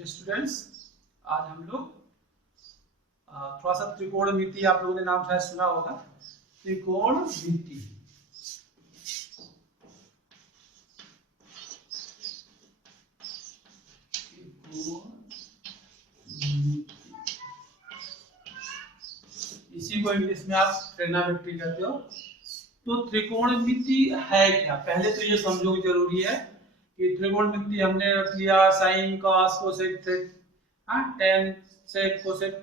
जी students, आज हम लोग थोड़ा सा त्रिकोणमिति आप लोगों ने नाम शायद सुना होगा। त्रिकोणमिति इसी को इंग्लिश में आप ट्रिग्नोमेट्री कहते हो। तो त्रिकोणमिति है क्या, पहले तो ये समझो जरूरी है कि त्रिकोणमिति हमने रख लिया sine cos cosec tan sec cosec,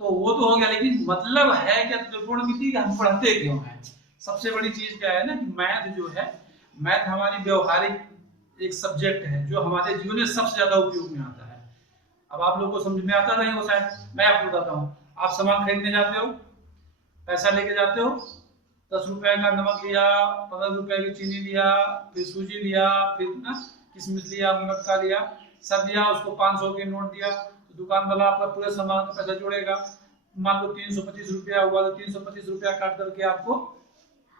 तो वो तो हो गया, लेकिन मतलब है क्या त्रिकोणमिति हम पढ़ते क्यों हैं। सबसे बड़ी चीज क्या है ना कि मैथ जो है, मैथ हमारी व्यवहारिक एक सब्जेक्ट है जो हमारे जीवन में सबसे ज्यादा उपयोग में आता है। अब आप लोगों को समझ में आता नहीं हो शायद, मैं आपको बताता हूँ। आप सामान खरीदने जाते हो, पैसा लेके जाते हो, 10 रुपए का नमक लिया, 15 रुपए की चीनी लिया, फिर सूजी लिया, फिर किशमिश लिया, मुनक्का लिया, सब लिया, उसको 500 के नोट दिया, तो दुकान वाला आपका पूरे सामान का पैसा जोड़ेगा। मान लो 325 रुपया हुआ तो 325 रुपया काट करके आपको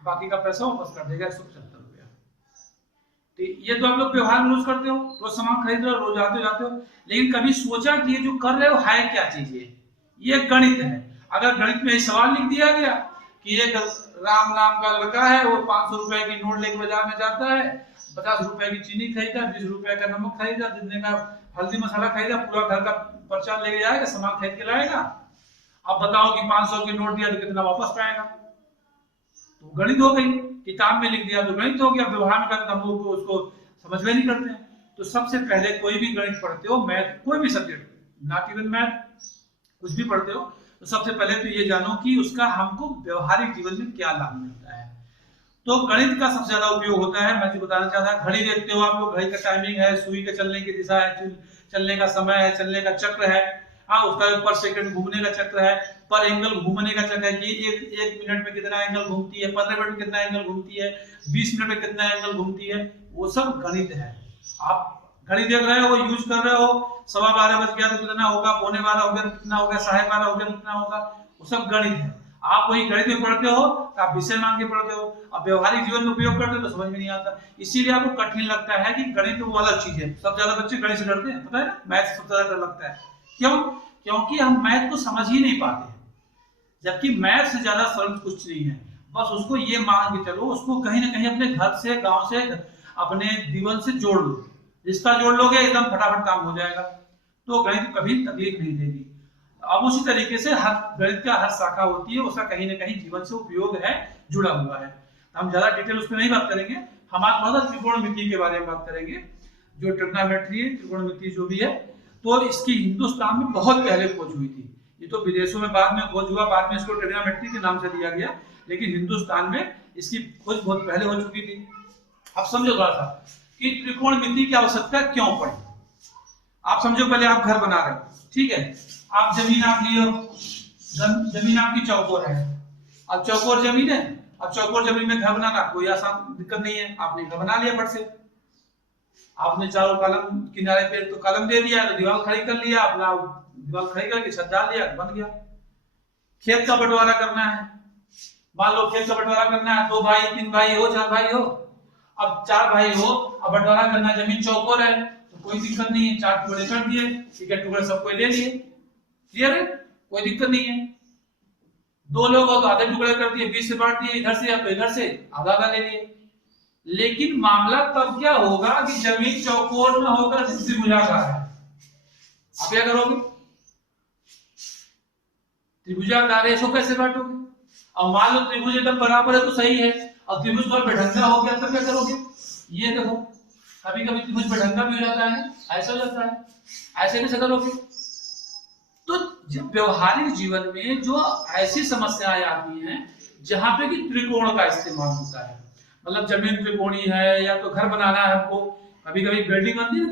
बाकी का पैसा वापस कर देगा 175 रुपया। तो ये तो आप लोग व्यवहार में रोज करते हो, रोज सामान खरीद रहे हो, रोज आते जाते हो, लेकिन कभी सोचा कि ये जो कर रहे हो है क्या चीज है? ये गणित है। अगर गणित में सवाल लिख दिया गया कि एक राम नाम का लड़का है, वो 500 रुपए की नोट लेके बाजार में जाता है, 50 रुपए की चीनी खरीदा, 20 रुपए का नमक खरीदा, जितने का हल्दी मसाला खरीदा, पूरा घर का पर्चा लेके जाएगा, सामान खरीद के लाएगा। अब बताओ कि 500 के नोट दिया तो कितना वापस पाएगा? तो गणित हो गई, किताब में लिख दिया तो गणित हो गया, व्यवहार में करते हम लोग उसको समझ में नहीं करते हैं। तो सबसे पहले कोई भी गणित पढ़ते हो, मैथ कोई भी सब्जेक्ट, नॉट इवन मैथ, कुछ भी पढ़ते हो, तो सबसे पहले तो ये जानो कि उसका हमको व्यवहारिक जीवन में क्या लाभ मिलता है। तो गणित का सबसे ज्यादा उपयोग होता है। मैं जो बताना चाहता, घड़ी देखते हो आप लोग, घड़ी का टाइमिंग है, सुई के चलने की दिशा है, चलने का समय है, चलने का चक्र है, हाँ उसका पर सेकंड घूमने का चक्र है, पर एंगल घूमने का चक्र है कि एक मिनट में कितना एंगल घूमती है, 15 मिनट में कितना एंगल घूमती है, 20 मिनट में कितना एंगल घूमती है, वो सब गणित है। आप घड़ी देख रहे हो, यूज कर रहे हो, 12:15 बज गया तो कितना होगा, 12:45 हो गया तो कितना होगा, 12:30 हो गया तो कितना होगा, वो सब गणित है। आप वही गणित में पढ़ते हो तो आप विषय मांग के पढ़ते हो, अब व्यवहारिक जीवन में उपयोग करते हो तो समझ में नहीं आता, इसीलिए आपको कठिन लगता है कि गणित वो अलग चीज है। सबसे ज्यादा बच्चे गणित से डरते हैं, पता है ना, मैथ से सबसे ज्यादा डर लगता है। क्यों? क्योंकि हम मैथ को समझ ही नहीं पाते हैं, जबकि मैथ से ज्यादा सरल कुछ नहीं है। बस उसको ये मान के चलो, उसको कहीं ना कहीं अपने घर से, गांव से, अपने जीवन से जोड़ लो, रिश्ता जोड़ लोगे एकदम फटाफट काम हो जाएगा। तो गणित कभी तकलीफ नहीं देगी। अब उसी तरीके से हर गणित का हर शाखा होती है, उसका कहीं ना कहीं जीवन से उपयोग है, जुड़ा हुआ है। हम ज्यादा डिटेल उस पर नहीं बात करेंगे, हम आज थोड़ा सा त्रिकोणमिति के बारे में बात करेंगे। जो ट्रिग्नोमेट्री है, त्रिकोणमिति जो भी है, तो इसकी हिंदुस्तान में बहुत पहले खोज हुई थी। ये तो विदेशों में बाद में खोज हुआ, बाद में इसको ट्रिग्नोमेट्री के नाम से दिया गया, लेकिन हिंदुस्तान में इसकी खोज बहुत पहले हो चुकी थी। अब समझो थोड़ा सा कि त्रिकोणमिति की आवश्यकता क्यों पड़ी। आप समझो, पहले आप घर बना रहे हो, ठीक है, आप जमीन आप लिए हो, जमीन आपकी चौकोर है, अब चौकोर जमीन है, अब चौकोर जमीन में घर बनाना कोई आसान दिक्कत नहीं है, आपने घर बना लिया फट से। आपने चारों कॉलम किनारे पे तो कॉलम दे दिया, तो दीवार खड़ी कर लिया, अपना दीवार खड़ी करके छत डाल दिया, बन गया। खेत का बंटवारा करना है, मान लो खेत का बंटवारा करना है, 2 भाई 3 भाई हो, 4 भाई हो, अब 4 भाई हो, अब बंटवारा करना, जमीन चौकोर है तो कोई दिक्कत नहीं है, 4 टुकड़े कर दिए, ठीक है, टुकड़े सबको ले लिए, क्लियर है, कोई दिक्कत नहीं है। 2 लोग हो तो आधे टुकड़े कर दिए, 20 से बांट दिए, इधर से या तो इधर से आधा आधा ले लिए। लेकिन मामला तब क्या होगा कि जमीन चौकोर में होकर त्रिभुजाकार है, आप क्या करोगे? त्रिभुजाकार है, इसको कैसे बांटोगे? अब मान लो त्रिभुज एकदम बराबर है तो सही है, और त्रिभुज थोड़ा बेढंगा हो गया तब क्या करोगे? ये देखो, कभी कभी त्रिभुज बेढंगा भी हो जाता है, ऐसा हो जाता है, ऐसे कैसे करोगे? तो जब व्यवहारिक जीवन में जो ऐसी समस्याएं आती हैं जहां पे कि त्रिकोण का इस्तेमाल होता है, मतलब जमीन त्रिकोणी है या तो घर बनाना है हमको, कभी कभी बिल्डिंग बनती है,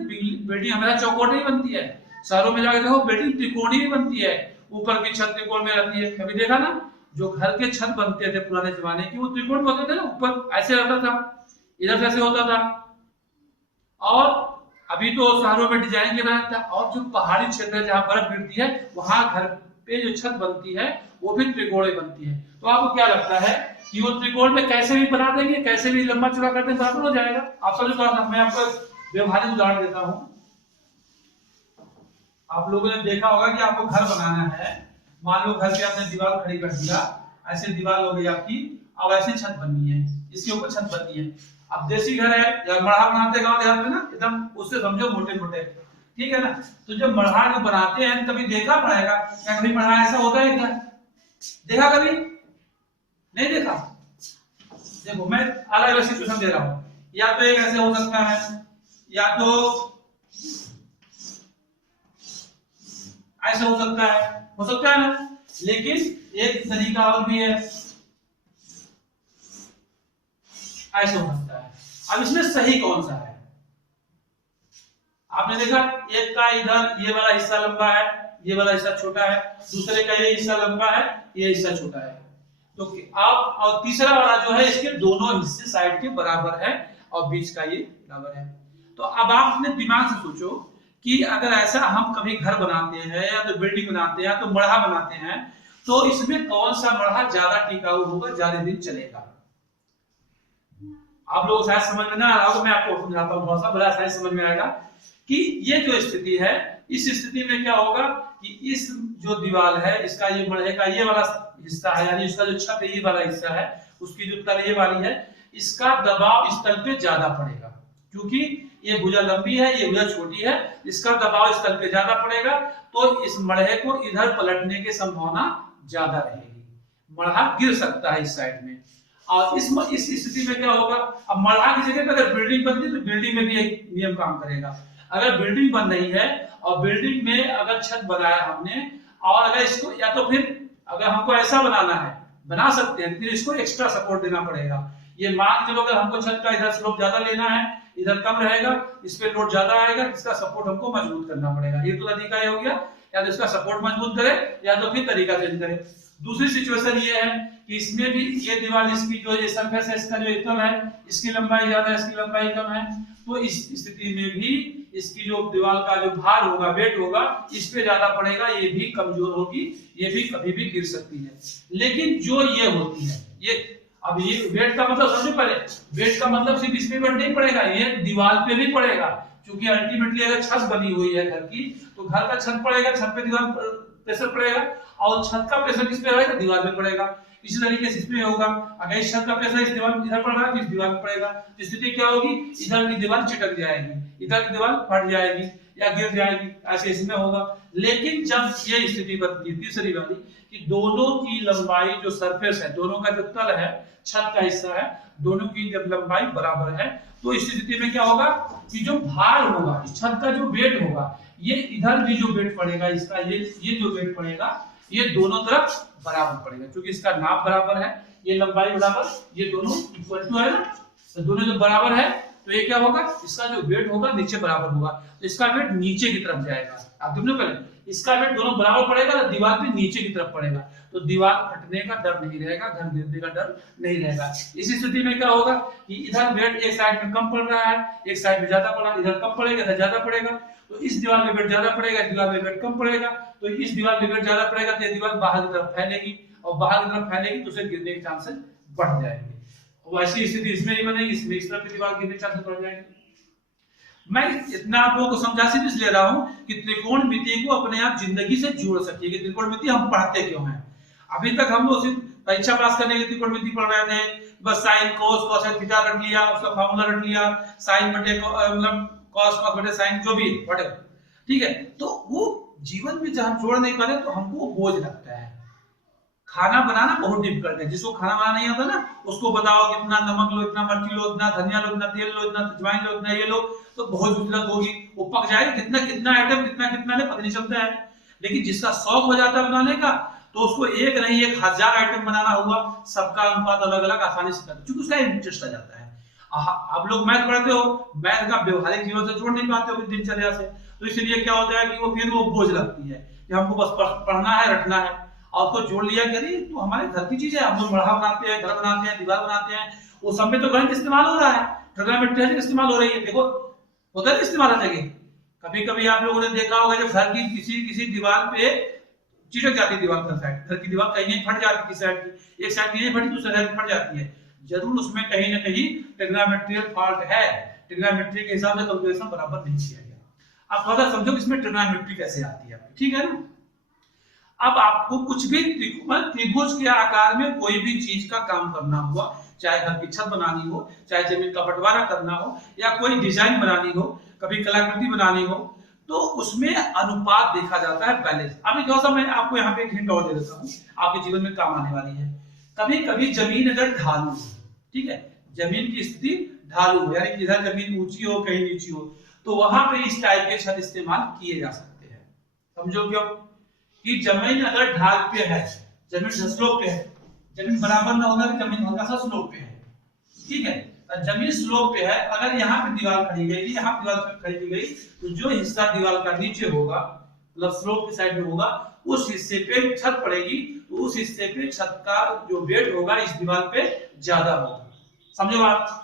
बिल्डिंग हमेशा चौकोर नहीं बनती है, शहरों में जाकर देखो बिल्डिंग त्रिकोणी भी बनती है, ऊपर की छत त्रिकोण में रहती है। कभी देखा ना, जो घर के छत बनते थे पुराने जमाने की, वो त्रिकोण होते थे ना, ऊपर ऐसे रहता था, इधर कैसे होता था। और अभी तो शहरों में डिजाइन के बनाता है, और जो पहाड़ी क्षेत्र है जहां बर्फ गिरती है, वहां घर पे जो छत बनती है वो भी त्रिकोण बनती है। तो आपको क्या लगता है कि वो त्रिकोण में कैसे भी बना देंगे, कैसे भी लंबा चौड़ा कर देंगे, बराबर हो जाएगा? आप समझो, मैं आपको व्यवहारिक उदाहरण देता हूं। आप लोगों ने देखा होगा कि आपको घर बनाना है, मान लो घर पे आपने दीवार खड़ी कर दिया, ऐसे दीवार हो गई आपकी, अब ऐसे छत बननी है, इसके ऊपर छत बननी है। अब देसी घर है या मढ़ा बनाते गांव देहात में ना, एकदम उससे समझो मोटे मोटे, ठीक है ना। तो जब मढ़ा जो बनाते हैं कभी देखा पड़ेगा क्या, कभी मढ़ा ऐसा होता है क्या, देखा कभी नहीं देखा। देखो मैं अलग अलग सिचुएशन दे रहा हूं, या तो एक ऐसे हो सकता है, या तो ऐसे हो सकता है ना। लेकिन एक तरीका और भी है, ऐसे हो सकता है। अब इसमें सही कौन सा है, आपने देखा एक का इधर ये वाला हिस्सा लंबा है, ये वाला हिस्सा छोटा है, दूसरे का ये हिस्सा लंबा है, ये हिस्सा छोटा है। तो आप और तीसरा वाला जो है इसके दोनों हिस्से साइड के बराबर है और बीच का ये बराबर है। तो अब आप अपने दिमाग से सोचो कि अगर ऐसा हम कभी घर बनाते हैं या तो बिल्डिंग बनाते हैं तो मढ़ा बनाते हैं, तो इसमें कौन सा मढ़ा ज्यादा टिकाऊ होगा, ज्यादा दिन चलेगा। आप लोग शायद समझ में ना आ रहा होगा, मैं आपको समझाता हूं, बहुत बड़ा शायद समझ में आएगा कि ये जो स्थिति है, इस स्थिति में क्या होगा कि इस जो दीवार है इसका ये मढ़े का ये वाला हिस्सा है, यानी इसका जो छत ये वाला हिस्सा है, उसकी जो तल ये वाली है, इसका दबाव इस तल पे ज्यादा पड़ेगा, क्योंकि ये भुजा लंबी है, ये भुजा छोटी है, इसका दबाव इस तल पे ज्यादा पड़ेगा, तो इस मढ़े को इधर पलटने की संभावना ज्यादा रहेगी, मढ़ा गिर सकता है इस साइड में। और इस स्थिति में क्या होगा, अब मढ़ा की जगह पर अगर बिल्डिंग बनती है तो बिल्डिंग में भी एक नियम काम करेगा। अगर बिल्डिंग बन रही है और बिल्डिंग में अगर छत बनाया हमने, और अगर इसको या तो फिर अगर हमको ऐसा बनाना है, बना सकते हैं, लेकिन इसको एक्स्ट्रा सपोर्ट देना पड़ेगा। ये मान चलो अगर हमको छत का इधर स्लोप ज्यादा लेना है, इधर कम रहेगा, इस पे लोड ज्यादा आएगा, इसका सपोर्ट हमको मजबूत करना पड़ेगा। ये तो तरीका ये हो गया, या तो इसका सपोर्ट मजबूत करे या तो फिर तरीका चेंज करे। दूसरी सिचुएशन ये है कि इसमें भी ये दीवार इसकी जो ये सरफेस है, इसका जो एकम है, इसकी लंबाई ज्यादा है, इसकी लंबाई कम है, तो इस स्थिति में भी इसकी जो दीवार का जो भार होगा, वेट होगा, इस पे ज्यादा पड़ेगा, ये भी कमजोर होगी, ये भी कभी भी गिर सकती है। लेकिन जो ये होती है, ये अब ये वेट का मतलब समझो पहले, वेट का मतलब सिर्फ इस पे वेट नहीं पड़ेगा, ये दीवार पे भी पड़ेगा, क्योंकि अल्टीमेटली अगर छत बनी हुई है घर की, तो घर का छत पड़ेगा, छत पे दीवार प्रेशर पड़ेगा, और छत का प्रेशर किस पे रहेगा, दीवार पे पड़ेगा। इसी तरीके से इसमें होगा, अगर इस छत का प्रेशर इस दीवार इधर पड़ रहा है तो इस दीवार पे पड़ेगा, तो स्थिति क्या होगी, इधर की दीवार चिटक जाएगी, इधर की दीवार फट जाएगी या गिर जाएगी, ऐसे इसमें होगा। लेकिन जब ये स्थिति बनती है तीसरी वाली कि दोनों की लंबाई जो सरफेस है, दोनों का जो तल है, छत का हिस्सा है, दोनों की जब लंबाई बराबर है, तो इस स्थिति में क्या होगा कि जो भार होगा, इस छत का जो वेट होगा, ये इधर भी जो वेट पड़ेगा, इसका ये जो वेट पड़ेगा, ये दोनों तरफ बराबर पड़ेगा, क्योंकि इसका नाप बराबर है, ये लंबाई बराबर, ये दोनों इक्वल टू है ना, तो दोनों जब बराबर है तो ये क्या होगा, इसका जो वेट होगा नीचे बराबर होगा, तो इसका वेट नीचे की तरफ जाएगा। आप देखो पहले, इसका वेट दोनों बराबर पड़ेगा तो दीवार पे नीचे की तरफ पड़ेगा, तो दीवार फटने का डर नहीं रहेगा, घर गिरने का डर नहीं रहेगा। इसी स्थिति में क्या होगा कि इधर वेट एक साइड में कम पड़ रहा है, एक साइड में ज्यादा पड़ा, इधर कम पड़ेगा, इधर ज्यादा पड़ेगा, तो इस दीवार में वेट ज्यादा पड़ेगा, इस दीवार में वेट कम पड़ेगा, तो इस दीवार में वेट ज्यादा पड़ेगा तो ये दीवार बाहर की तरफ फैलेगी, और बाहर की तरफ फैलेगी तो उसे गिरने के चांसेस बढ़ जाएंगे। वैसी स्थिति इसमें ही बनेगी, इसमें इस तरफ की दीवार गिरने के चांसेस बढ़ जाएंगे। मैं इतना आप लोगों को समझा सिर्फ इसलिए रहा हूं कि त्रिकोणमिति को अपने आप जिंदगी से जोड़ सकिए कि त्रिकोणमिति हम पढ़ते क्यों हैं। अभी तक हम लोग सिर्फ परीक्षा पास करने के त्रिकोणमिति पढ़ रहे थे, बस साइन कोस कोसेक थीटा रट लिया, उसका फार्मूला रट लिया, साइन बटे मतलब कॉस कॉस बटे साइन, जो भी व्हाटएवर, ठीक है। तो वो जीवन में जब हम जोड़ नहीं पाते तो हमको बोझ लगता है। खाना बनाना बहुत डिफिकल्ट है, जिसको खाना बनाना नहीं आता ना, उसको बताओ कि इतना नमक लो, इतना मिर्ची लो, इतना धनिया लो, इतना तेल लो, इतना अजवाइन लो, इतना ये लो, तो बहुत मुश्किल होगी, वो पक जाएगा, कितना कितना आइटम कितना कितना ले पता नहीं चलता है। लेकिन जिसका शौक हो जाता है बनाने का, तो उसको एक नहीं 1000 आइटम बनाना हुआ, सबका अनुपात अलग अलग आसानी से करता है, क्योंकि उसका इंटरेस्ट आ जाता है। आप लोग मैथ पढ़ते हो, मैथ का व्यवहारिक जीवन से जोड़ नहीं पाते हो दिनचर्या से, तो इसलिए क्या होता है कि वो फिर वो बोझ लगती है कि हमको बस पढ़ना है, रटना है, और उसको जोड़ लिया करिए। तो हमारे घर की चीज है, हम लोग मढ़ा बनाते हैं, घर बनाते हैं, दीवार बनाते हैं, वो सब में तो गणित इस्तेमाल हो रहा है, ट्रिग्नोमेट्री इस्तेमाल हो रही है, देखो होता है इस्तेमाल हर जगह। कभी कभी आप लोगों ने देखा होगा जब घर की किसी दीवार पे चिटक जाती है, दीवार का साइड, घर की दीवार कहीं फट जाती है, साइड की एक साइड नहीं फटी, दूसरी साइड फट जाती है, जरूर उसमें कहीं ना कहीं ट्रिग्नोमेट्रियल फॉल्ट है, ट्रिग्नोमेट्री के हिसाब से कैलकुलेशन बराबर नहीं किया गया। आप थोड़ा सा समझो कि इसमें ट्रिग्नोमेट्री कैसे आती है, ठीक है ना। अब आपको कुछ भी त्रिभुज के आकार में कोई भी चीज का काम करना हुआ, चाहे घर की छत बनानी हो, चाहे जमीन का बंटवारा करना हो, या कोई डिजाइन बनानी हो, कभी कलाकृति बनानी हो, तो उसमें अनुपात देखा जाता है, बैलेंस। अभी थोड़ा सा मैं आपको यहाँ पे एक हिंट और दे देता हूँ, आपके जीवन में काम आने वाली है। कभी कभी जमीन अगर ढालू हो, ठीक है, जमीन की स्थिति ढालू हो, यानी इधर जमीन ऊंची हो कहीं नीची हो, तो वहां पे इस टाइप के छत इस्तेमाल किए जा सकते हैं। समझो क्यों? कि जमीन अगर ढाल पे है, जमीन स्लोप पे है, जमीन बराबर ना होगा कि जमीन हल्का सा स्लोप पे है, ठीक है, जमीन स्लोप पे है, अगर यहाँ पे दीवार खड़ी गई, यहाँ दीवार खड़ी गई, तो जो हिस्सा दीवार का नीचे होगा, मतलब स्लोप की साइड में होगा, उस हिस्से पे छत पड़ेगी, तो उस हिस्से पे छत का जो वेट होगा इस दीवार पे ज्यादा होगा। समझो बात?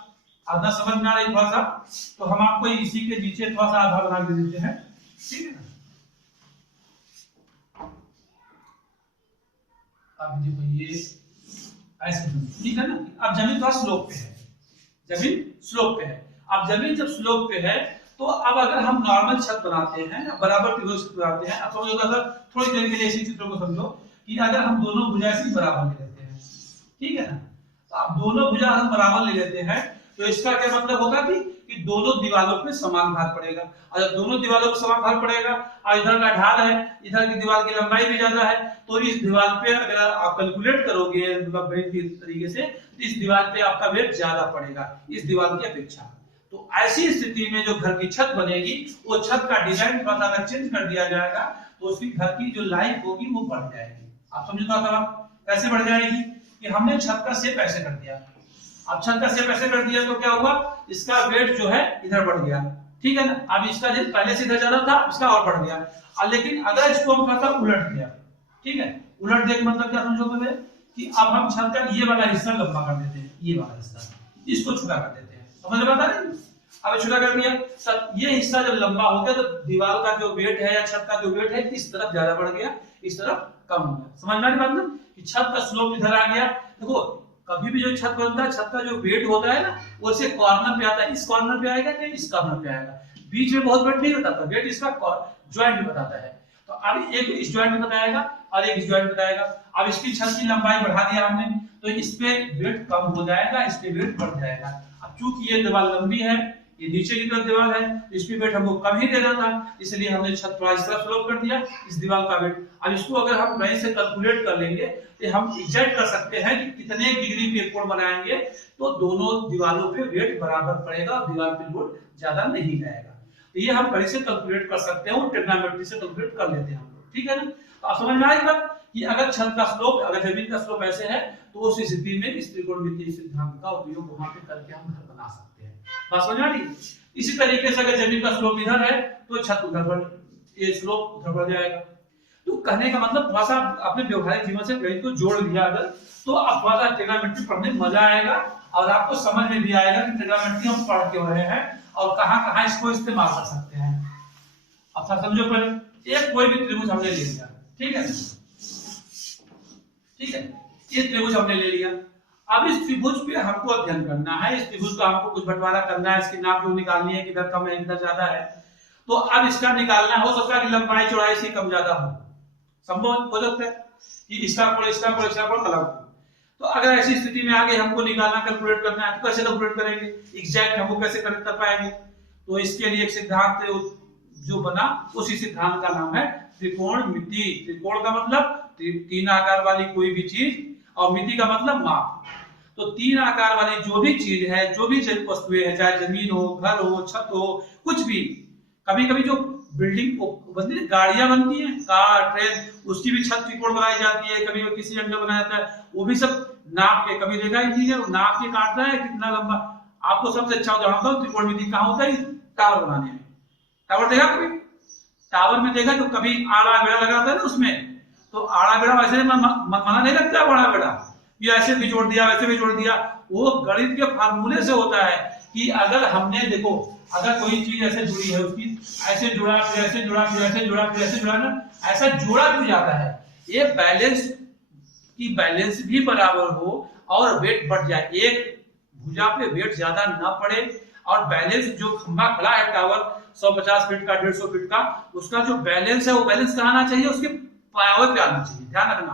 आधा समझ में आ रही थोड़ा सा? तो हम आपको इसी के नीचे थोड़ा सा आधा बना के देते हैं, ठीक है ना। अब देखो ये ऐसे, ठीक है ना। अब जमीन थोड़ा स्लोप पे है, जमीन स्लोप पे है। अब जमीन जब स्लोप पे है, तो अब अगर हम नॉर्मल छत बनाते हैं ना, बराबर त्रिभुज बनाते हैं, अब समझो, थोड़ी देर के लिए इसी चित्र को समझो कि अगर हम दोनों भुजा से बराबर ले लेते हैं, ठीक है ना, तो अब दोनों भुजा हम बराबर ले लेते हैं, तो इसका क्या मतलब होगा कि दोनों दीवारों पे समान भार पड़ेगा। और जब दोनों दीवारों पे समान भार पड़ेगा, और इधर का ढाल है, इधर की दीवार की लंबाई भी ज्यादा है, तो इस दीवार पे अगर आप कैलकुलेट करोगे मतलब गणित के तरीके से, तो इस दीवार पे आपका वेट ज्यादा पड़ेगा इस दीवार की अपेक्षा। तो ऐसी स्थिति में जो घर की छत बनेगी, वो छत का डिजाइन थोड़ा सा अगर चेंज कर दिया जाएगा, तो उसकी घर की जो लाइफ होगी वो बढ़ जाएगी। आप समझो थोड़ा कैसे बढ़ जाएगी? कि हमने छत का शेप ऐसे कर दिया, अब छत का शेप ऐसे कर दिया तो क्या हुआ, इसका वेट जो है इधर बढ़ गया, ठीक है ना। अब इसका जो पहले से इधर ज्यादा था, उसका और बढ़ गया। लेकिन अगर इसको हम थोड़ा उलट दिया, ठीक है, उलट देने का मतलब क्या समझो पहले, कि अब हम छत का ये वाला हिस्सा लंबा कर देते हैं, ये वाला हिस्सा इसको छोटा कर देते हैं। समझ में आता है? अब छोटा कर दिया, तब ये हिस्सा जब लंबा हो गया, तो दीवार का जो वेट है या छत का जो वेट है इस तरफ ज्यादा बढ़ गया, इस तरफ कम हो गया। समझ में आ रही बात ना, कि छत का स्लोप इधर आ गया। देखो कभी भी जो छत बनता है, छत का जो वेट होता है ना, वो से कॉर्नर पे आता है, इस कॉर्नर पे आएगा कि इस कॉर्नर पे आएगा, बीच में बहुत वेट नहीं बताता, वेट इसका ज्वाइंट बताता है। तो अब एक इस ज्वाइंट में बताएगा और एक इस ज्वाइंट में बताएगा। अब इसकी छत की लंबाई बढ़ा दिया हमने, तो इस पे वेट कम हो जाएगा, इस पे वेट बढ़ जाएगा। अब चूंकि ये दीवार लंबी है, ये नीचे की तरफ दीवार है, इस पे वेट हमको कम ही देना था, इसलिए हमने छत थोड़ा इस तरफ स्लोप कर दिया, इस दीवार का वेट। अब इसको अगर हम कहीं से कैलकुलेट कर लेंगे, तो हम एग्जैक्ट कर सकते हैं कि कितने डिग्री पे कोण बनाएंगे, तो दोनों दीवारों पे वेट बराबर पड़ेगा और दीवार पे लोड ज्यादा नहीं जाएगा। तो ये हम कहीं से कैलकुलेट कर सकते हैं, ट्रिग्नोमेट्री से कैलकुलेट कर लेते हैं हम लोग, ठीक है ना। तो आप समझ में आएगा कि अगर छत का स्लोप, अगर जमीन का स्लोप ऐसे है, तो उस स्थिति में इस त्रिकोणमितीय सिद्धांत का उपयोग वहां पे करके हम घर बना सकते हैं। बात समझ आ रही? इसी तरीके से अगर जमीन का स्लोप इधर है, तो छत उधर बढ़, ये स्लोप उधर बढ़ जाएगा। तो कहने का मतलब थोड़ा सा अपने व्यवहारिक जीवन से गणित को जोड़ दिया अगर, तो आप थोड़ा सा ट्रिग्नोमेट्री पढ़ने में मजा आएगा, और आपको समझ में भी आएगा कि ट्रिग्नोमेट्री हम पढ़ क्यों रहे हैं और कहां-कहां इसको इस्तेमाल कर सकते हैं। अब समझो, पहले एक कोई भी त्रिभुज हमने ले लिया, ठीक है, ठीक है, ये त्रिभुज हमने ले लिया। अब इस त्रिभुज पे हमको अध्ययन करना है, इस त्रिभुज का हमको कुछ बंटवारा करना है, इसकी नाप जो निकालनी है, किधर कम है किधर ज्यादा है। तो अब इसका निकालना हो सकता है कि लंबाई चौड़ाई से कम ज्यादा हो, संभव हो सकता है कि इसका कोण अलग हो। तो अगर ऐसी स्थिति में आगे हमको निकालना, कैलकुलेट करना है, तो कैसे कैलकुलेट करेंगे, एग्जैक्ट हमको कैसे कर पाएंगे? तो इसके लिए एक सिद्धांत जो बना, उसी सिद्धांत का नाम है त्रिकोणमिति। त्रिकोण का मतलब तीन आकार वाली कोई भी चीज, और मिति का मतलब माप। तो तीन आकार वाली जो भी चीज है, जो भी वस्तुएं है, चाहे जमीन हो, घर हो, छत हो, कुछ भी, कभी कभी जो बिल्डिंग बनती है, गाड़ियां बनती हैं, कार, ट्रेन, उसकी भी छत त्रिकोण बनाई जाती है, कभी किसी एंगल बनाया जाता है, वो भी सब नाप के, कभी देखा इंजीनियर नाप के काटता है कितना लंबा। आपको सबसे अच्छा उदाहरण दूं, त्रिकोणमिति कहां होता है? टावर बनाने में। टावर देखा कभी? टावर में देखा तो कभी आड़ा बेड़ा लगाता है ना उसमें, तो आड़ा बेड़ा वैसे मना नहीं लगता, बड़ा बेड़ा ये ऐसे भी जोड़ दिया, वैसे भी जोड़ दिया, वो गणित के फार्मूले से होता है कि अगर हमने, देखो, अगर कोई चीज ऐसे जुड़ी है, उसकी ऐसे जुड़ा, फिर ऐसे जुड़ा, फिर ऐसे जुड़ा, फिर ऐसे जुड़ा ना, ऐसा जोड़ा क्यों जाता है? ये बैलेंस की बैलेंस भी बराबर हो और वेट बढ़ जाए, एक भुजा पे वेट ज्यादा ना पड़े, और बैलेंस जो खंभा खड़ा है टावर, 150 फीट का, 150 फीट का, उसका जो बैलेंस है वो बैलेंस कहाँ आना चाहिए, उसके पावर पे आना चाहिए। ध्यान रखना,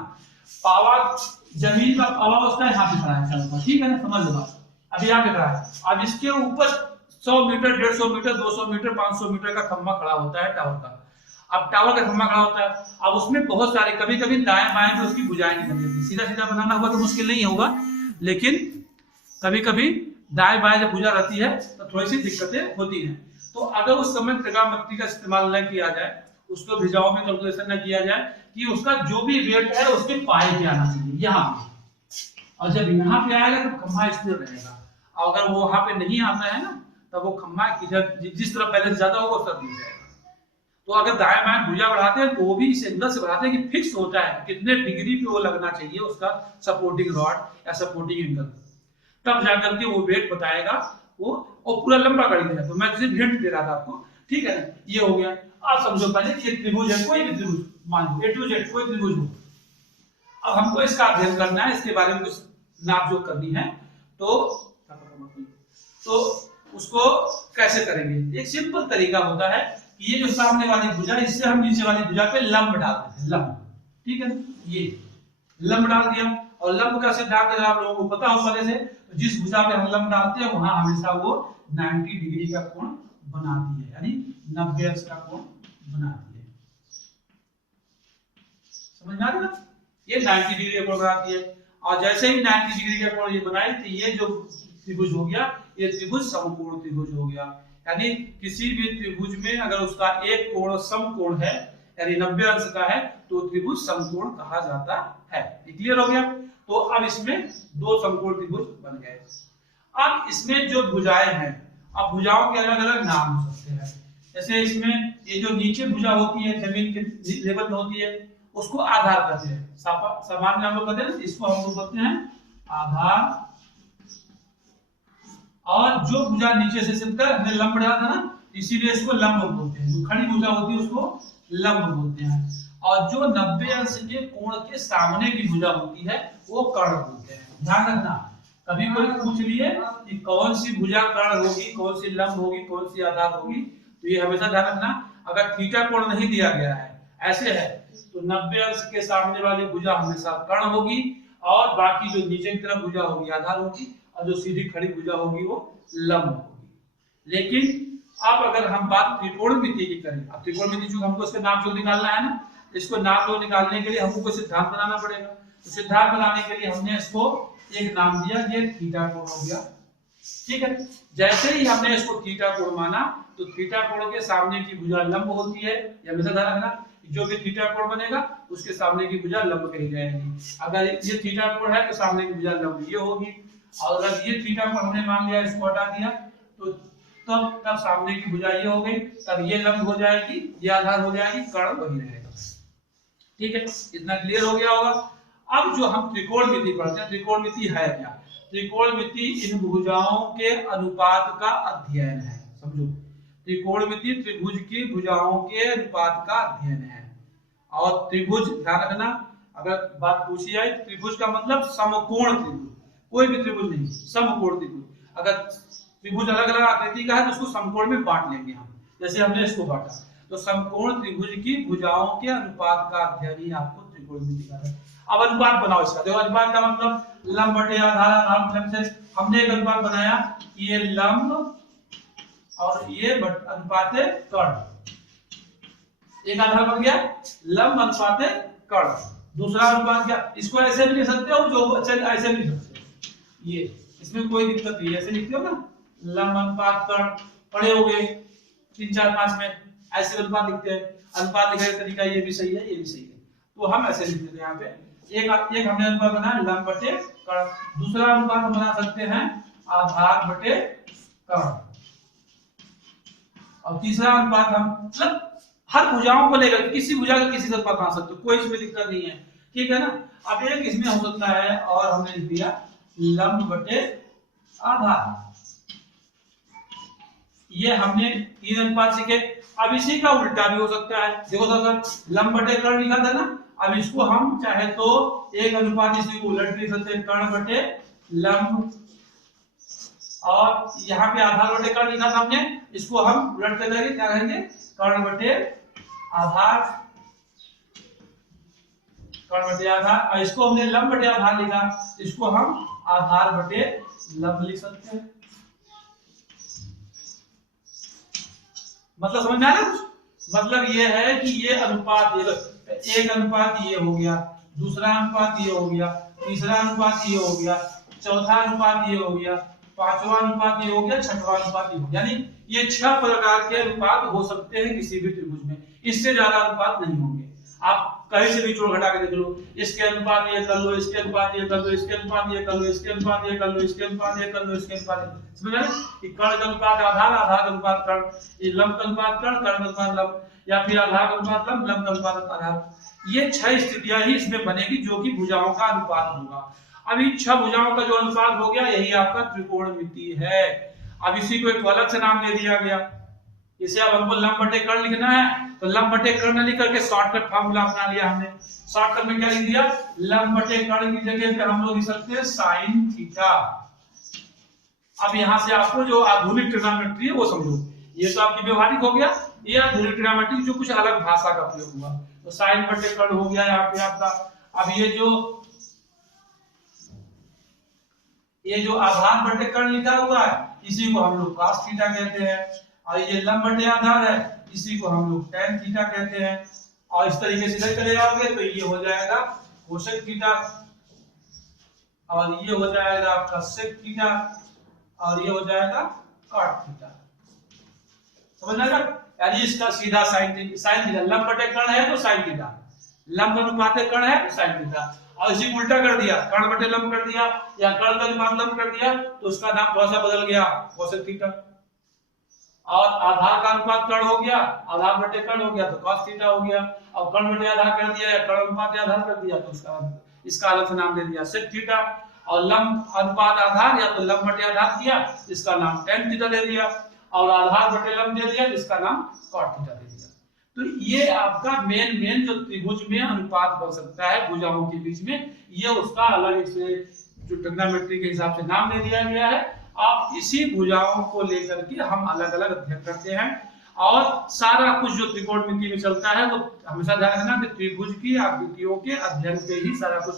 पावर, जमीन का पावर उसका यहाँ पे खड़ा है, ठीक है ना, समझ लो बात। अब यहाँ पे खड़ा है, अब इसके ऊपर 100 मीटर, 150 मीटर, 200 मीटर, 500 मीटर का खंभा खड़ा होता है टावर का। अब टावर का खंभा खड़ा होता है, अब उसमें बहुत सारे, कभी कभी दाएं बाएं में उसकी भुजाएं नहीं बन जाती। सीधा सीधा बनाना होगा तो मुश्किल नहीं होगा, लेकिन कभी कभी दाएं बाएं जब भुजा रहती है तो थोड़ी सी दिक्कतें होती हैं। तो अगर उस समय त्रिकोणमिति का इस्तेमाल न किया जाए, उसको भुजाओं में कैलकुलेशन न किया जाए कि उसका जो भी वेट है उसके पाए पे आना चाहिए यहाँ पे, और जब यहाँ पे आएगा तो खंभा स्थिर रहेगा। और अगर वो वहां पे नहीं आता है ना, तब वो खंभा किधर जिस तरफ बैलेंस ज्यादा होगा उस तरफ गिर जाएगा। तो अगर दाएं बाएं भुजा बढ़ाते हैं तो वो भी इस एंगल से बढ़ाते हैं कि फिक्स होता है कितने डिग्री पे वो लगना चाहिए उसका सपोर्टिंग रॉड या सपोर्टिंग एंगल, तब जाकर के वो वेट बताएगा वो, और पूरा लंबा कर देगा। तो मैं सिर्फ हिंट दे रहा था आपको, ठीक है, ये हो गया। आप समझो पहले ये त्रिभुज है, कोई भी त्रिभुज मान लो A to Z कोई त्रिभुज हो। अब हमको इसका अध्ययन करना है, इसके बारे में कुछ नापजोख करनी है, तो उसको कैसे करेंगे। एक सिंपल तरीका होता है कि ये जो सामने वाली भुजा, इससे हम नीचे वाली भुजा पे लंब डाल देते हैं, लंब, ठीक है, ये लंब डाल दिया। और लंब का सिद्धांत अगर आप लोगों को पता हो पहले से, तो जिस भुजा पे हम लंब डालते हैं वहां हमेशा वो 90 डिग्री का कोण बनाती है, यानी 90 अंश का कोण बनाती है। समझ में आ रहा है? ये 90 डिग्री का कोण बनाती है, और जैसे ही 90 डिग्री का कोण ये बनाई तो ये जो त्रिभुज हो गया, ये त्रिभुज समकोण त्रिभुज हो गया। यानी किसी भी त्रिभुज में अगर उसका एक कोण समकोण है, यानी 90 अंश का है, तो त्रिभुज समकोण कहा जाता है। क्लियर हो गया? तो अब इसमें दो समकोण त्रिभुज बन गए। अब इसमें जो भुजाएं हैं, अब भुजाओं के अलग अलग नाम हो सकते हैं। जैसे इसमें ये जो नीचे भुजा होती है, जमीन के लेवल में होती है, उसको आधार कहते हैं। सामान्य हम लोग कहते हैं, इसको हम लोग कहते हैं आधार। और जो भुजा नीचे से सिमकर हमने लंब डाला था ना, इसीलिए इसको लंब बोलते हैं। जो खड़ी भुजा होती है उसको लंब बोलते हैं। और जो 90 अंश के कोण के सामने की भुजा होती है वो कर्ण बोलते हैं। ध्यान रखना, कभी कोई पूछ लिए कि कौन सी भुजा कर्ण होगी, कौन सी लंब होगी, कौन सी आधार होगी, तो ये हमेशा ध्यान रखना। अगर थीटा कोण नहीं दिया गया है, ऐसे है, तो 90 अंश के सामने वाली भुजा हमेशा कर्ण होगी, और बाकी जो नीचे की तरफ भुजा होगी आधार होगी, और जो सीधी खड़ी भुजा होगी वो लंब होगी। लेकिन अब अगर हम बात त्रिकोणमिति की करें, अब त्रिकोणमिति चूंकि हमको इसका नापजोख निकालना है ना, इसको नापजोख निकालने के लिए हमको कोई सिद्धांत बनाना पड़ेगा। तो सिद्धांत बनाने के लिए हमने इसको एक नाम दिया, ये थीटा कोण हो गया, ठीक है। जैसे ही हमने इसको थीटा कोण माना, तो थीटा कोण के सामने की भुजा लंब होती है। यह हमेशा ध्यान रखना, जो भी थीटा कोण बनेगा उसके सामने की भुजा लंब कही जाएगी। अगर ये थीटा कोण है तो सामने की भुजा लंब ये होगी, और अगर ये थीटा कोण हमने मान लिया, इसको हटा दिया, तो तब सामने की भुजा ये हो गई, तब ये लंब हो जाएगी, ये आधार हो जाएगी, कर्ण वही रहेगा। ठीक है, इतना क्लियर हो गया होगा। अब जो हम त्रिकोणमिति पढ़ते हैं, त्रिकोणमिति है क्या? त्रिकोणमिति इन भुजाओं के अनुपात का अध्ययन है। समझो, त्रिकोणमिति त्रिभुज की भुजाओं के अनुपात का अध्ययन है। और त्रिभुज, ध्यान रखना, अगर बात पूछी जाए, त्रिभुज का मतलब समकोण त्रिभुज, कोई भी त्रिभुज नहीं, समकोण त्रिभुज। अगर त्रिभुज अलग अलग आकृति का है तो उसको समकोण में बांट लेंगे हम, जैसे हमने इसको बांटा। तो समकोण त्रिभुज की भुजाओं के अनुपात का अध्ययन ही आपको त्रिकोणमिति का है। अब अनुपात बनाओ इसका। देखो, अनुपात का मतलब लंब बटे आधार, आधार से हमने एक अनुपात बनाया, ये लंब और ये अनुपात कर्ण, एक आधार बन गया, लंब अनुपात कर्ण। दूसरा अनुपात क्या, इसको ऐसे भी लिख सकते हो, जो ऐसे भी लिख सकते हो, ये इसमें कोई दिक्कत नहीं, ऐसे लिखते हो ना, लंब अनुपात कर्ण, पढ़े होगे 3, 4, 5 में, ऐसे अनुपात लिखते हैं। अनुपात लिखने का तरीका ये भी सही है, ये भी सही है, तो हम ऐसे लिखते हैं। यहाँ पे एक हमने अनुपात बनाया लंब बटे कर्ण, दूसरा अनुपात हम बना सकते हैं आधार बटे कर्ण, और तीसरा अनुपात हम मतलब हर भुजाओं को लेकर किसी भुजा का किसी से अनुपात बना सकते हो, कोई इसमें दिक्कत नहीं है, ठीक है ना। अब एक इसमें हो सकता है, और हमने लिख दिया लंब बटे आधार। ये हमने 3 अनुपात सीखे। अब इसी का उल्टा भी हो सकता है। देखो तो, अगर लंब बटे कर्ण लिखा था ना, अब इसको हम चाहे तो एक अनुपात इसी को उलट लिख सकते हैं, कर्ण बटे लंब और यहाँ पे आधार बटे कर्ण लिखा था हमने, इसको हम उलट कर देंगे, क्या कहेंगे, कर्ण बटे आधार, कर्ण बटे आधार। और इसको हमने लंब बटे आधार लिखा, इसको हम आधार बटे लंब लिख सकते हैं। मतलब समझ में आया कुछ? मतलब ये है कि ये अनुपात, एक अनुपात ये हो गया, दूसरा अनुपात ये हो गया, तीसरा अनुपात ये हो गया, चौथा अनुपात ये हो गया, पांचवा अनुपात ये हो गया, छठवां अनुपात ये हो गया। यानी ये 6 प्रकार के अनुपात हो सकते हैं किसी भी त्रिभुज में, इससे ज्यादा अनुपात नहीं होंगे। आप कहीं से भी जोड़ घटा के देख लो, इसके अनुपात ये कर लो, इसके अनुपात ये कर लो, इसके अनुपात ये कर लो, इसके अनुपात ये कर लो, इसके अनुपात ये कर लो, इसके अनुपात, समझ आए? कि कर्ण का अनुपात आधार, आधार का अनुपात कर्ण, ये लंब का अनुपात कर्ण, कर्ण का अनुपात लंब, या फिर आधार का अनुपात लंब, लंब का अनुपात आधार। ये 6 स्थितियां ही इसमें बनेगी जो कि भुजाओं का अनुपात होगा। अभी 6 भुजाओं का जो अनुपात हो गया, यही आपका त्रिकोणमिति है। अब इसी को एक अलग से नाम दे दिया गया। इसे अब हमको लंब बटे कर्ण लिखना है, तो लंब बटे कर्ण लिख करके शॉर्टकट फार्मूला अपना लिया हमने। शॉर्टकट में क्या लिख दिया, लंब बटे कर्ण की जगह पे हम लोग लिख सकते हैं साइन थीटा। अब यहाँ से आपको जो आधुनिक ट्रिग्नोमेट्री है वो समझो, ये तो आपकी व्यवहारिक हो गया, ये आधुनिक ट्रिग्नोमेट्री जो कुछ अलग भाषा का प्रयोग हुआ, तो साइन बटे कर्ण हो गया यहाँ पे आपका। अब ये जो आधार बटे कर्ण लिखा हुआ है, इसी को हम लोग cos थीटा कहते हैं, और ये लंब बटे आधार है, इसी को हम लोग tan थीटा कहते हैं। और इस तरीके से चले जाओगे तो ये हो जाएगा कोसेक थीटा, और ये हो जाएगा आपका सेक थीटा, और ये हो जाएगा cot थीटा। समझ आएगा? यानी इसका सीधा साइन थीटा, लंब बटे कर्ण है तो साइन थीटा, लंब अनुपात कर्ण है तो साइन थीटा। और इसी को उल्टा कर दिया, कर्ण बटे लंब कर दिया, या कर्ण का अनुपात लंब कर दिया, तो उसका नाम थोड़ा सा बदल गया, कोसेक थीटा। और आधार का अनुपात कर्ण हो गया, आधार बटे कर्ण हो गया तो cos थीटा हो गया। और कर्ण बटे आधार कर दिया या कर्ण अनुपात आधार कर दिया तो इसका अलग से नाम दे दिया सेक थीटा। और लंब अनुपात आधार या तो लंब बटे आधार किया, इसका नाम tan थीटा दे दिया, और आधार बटे लंब दे दिया, इसका नाम cot थीटा दे दिया। तो ये आपका मेन जो त्रिभुज में अनुपात बन सकता है भुजाओं के बीच में, ये उसका अलग से जो ट्रिग्नोमेट्री के हिसाब से नाम दे दिया गया है। आप इसी भुजाओं को लेकर के हम अलग अलग अध्ययन करते हैं, और सारा कुछ जो त्रिकोणमिति में चलता है वो हमेशा ध्यान रखना कि त्रिभुज की आकृतियों के अध्ययन पे ही सारा कुछ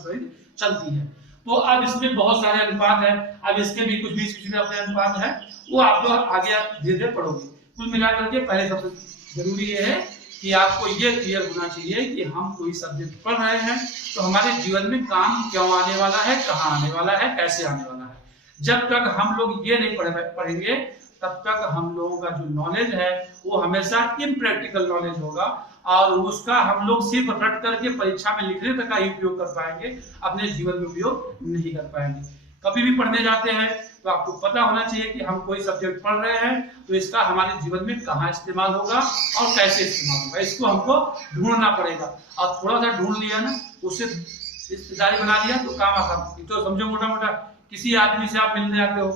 चलती है। तो अब इसमें बहुत सारे अनुपात है, अब इसके भी कुछ बीच में अपने अनुपात है, वो आप लोग आगे धीरे धीरे पढ़ोगे। कुल मिलाकर के पहले सबसे जरूरी ये है कि आपको ये क्लियर होना चाहिए कि हम कोई सब्जेक्ट पढ़ रहे हैं तो हमारे जीवन में काम क्यों आने वाला है, कहाँ आने वाला है, कैसे आने वाला है। जब तक हम लोग ये नहीं पढ़ेंगे तब तक हम लोगों का जो नॉलेज है वो हमेशा इम्प्रैक्टिकल नॉलेज होगा, और उसका हम लोग सिर्फ रट करके परीक्षा में लिखने तक का ही उपयोग कर पाएंगे, अपने जीवन में उपयोग नहीं कर पाएंगे। कभी भी पढ़ने जाते हैं तो आपको पता होना चाहिए कि हम कोई सब्जेक्ट पढ़ रहे हैं तो इसका हमारे जीवन में कहाँ इस्तेमाल होगा और कैसे इस्तेमाल होगा, इसको हमको ढूंढना पड़ेगा। और थोड़ा सा ढूंढ लिया ना, उससे रिश्तेदारी बना लिया तो काम आसान। तो समझो मोटा मोटा किसी आदमी से आप मिलने आते हो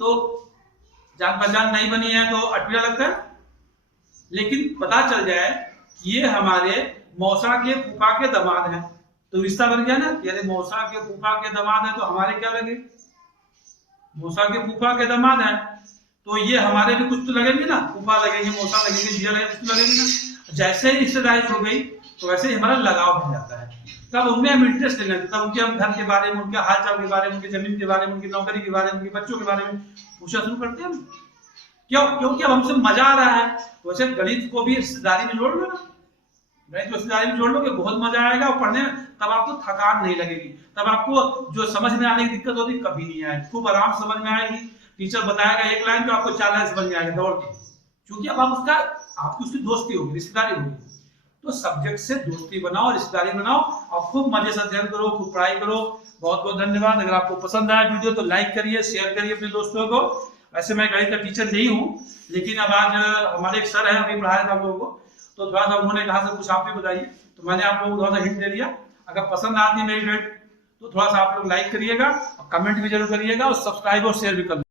तो जान पहचान नहीं बनी है तो अटपटा लगता है, लेकिन पता चल जाए कि ये हमारे मौसा के फूफा के दामाद हैं तो रिश्ता बन गया ना कि अरे मौसा के फूफा के दामाद है तो हमारे क्या लगे, मौसा के फूफा के दामाद है तो ये हमारे भी कुछ तो लगेंगे ना, फूफा लगेंगे, मौसा लगेंगे, जिया लगेंगे, कुछ तो लगेंगे ना। जैसे ही रिश्तेदारी हो गई तो वैसे ही हमारा लगाव हो जाता है, तब उनमें हम इंटरेस्ट लेने लगते, तब उनके हम घर के बारे में, उनके हालचाल के बारे में, उनकी जमीन के बारे में, उनकी नौकरी के बारे में, उनके बच्चों के बारे में पूछना शुरू करते हैं। क्यों? क्योंकि अब हमसे मजा आ रहा है। वैसे गणित को भी रिश्तेदारी में जोड़ लो ना, गणित को रिश्तेदारी में जोड़ लो कि बहुत मजा आएगा और पढ़ने में तब आपको थकान नहीं लगेगी, तब आपको जो समझ में आने की दिक्कत होती कभी नहीं आएगी, खूब आराम समझ में आएगी। टीचर बताएगा एक लाइन तो आपको 4 लाइन समझ में आएगा दौड़ के, क्योंकि अब आप आपकी उसकी दोस्ती होगी, रिश्तेदारी होगी। तो सब्जेक्ट से दोस्ती बनाओ, रिश्तेदारी बनाओ और खूब मजे से अध्ययन करो, खूब पढ़ाई करो। बहुत बहुत धन्यवाद। अगर आपको पसंद आया वीडियो तो लाइक करिए, शेयर करिए अपने दोस्तों को। वैसे मैं गणित का टीचर नहीं हूँ, लेकिन अब आज हमारे एक सर है, अभी पढ़ाया था आप लोगों को, तो थोड़ा सा उन्होंने कहा सर कुछ आप भी बताइए, तो मैंने आप लोगों को थोड़ा सा हिंट दे दिया। अगर पसंद आती मेरी वीडियो तो थोड़ा सा आप लोग लाइक करिएगा और कमेंट भी जरूर करिएगा और सब्सक्राइब और शेयर भी कर